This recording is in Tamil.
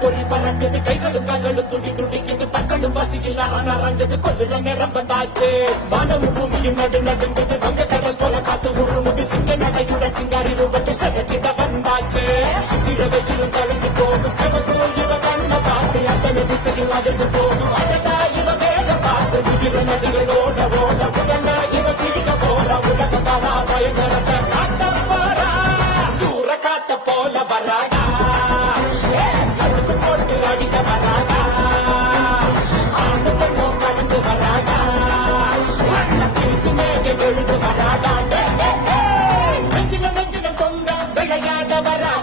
பொறி பறக்குது கைகளும் கால்களும் துடி துடிக்குது பற்களும் பசியில் நரங்குது கொள்ளுற நேரம் வந்தாச்சு வானமும் பூமியும் நடு நடுங்குது வங்க கடல் போல காத்து உருமுது சிங்க நடையுடன் சிங்காரி ரூபத்தை சகச்சிட வந்தாச்சு சுத்திர வெயிலும் கலந்து போகும் சிவப்பு இவ கண்ண பார்த்து அத்தனை திசையில் அதிர்ந்து போகும் அழகா இவ வேக பார்த்து உதிர நதிகள் ஓட ஓட புகழ இவ பிடிக்க போற உலக காலா பயங்கரத்தை காட்ட போறா சூற காத்த போல வராடா சதுக்கு போட்டு அடிக்க வராடா ஆண்டு பெண்ணும் கலந்து வராடா வண்ண பிரிச்சு மேக எழுந்து வராடா நெஞ்சில நெஞ்சில பொங்க விளையாட வரா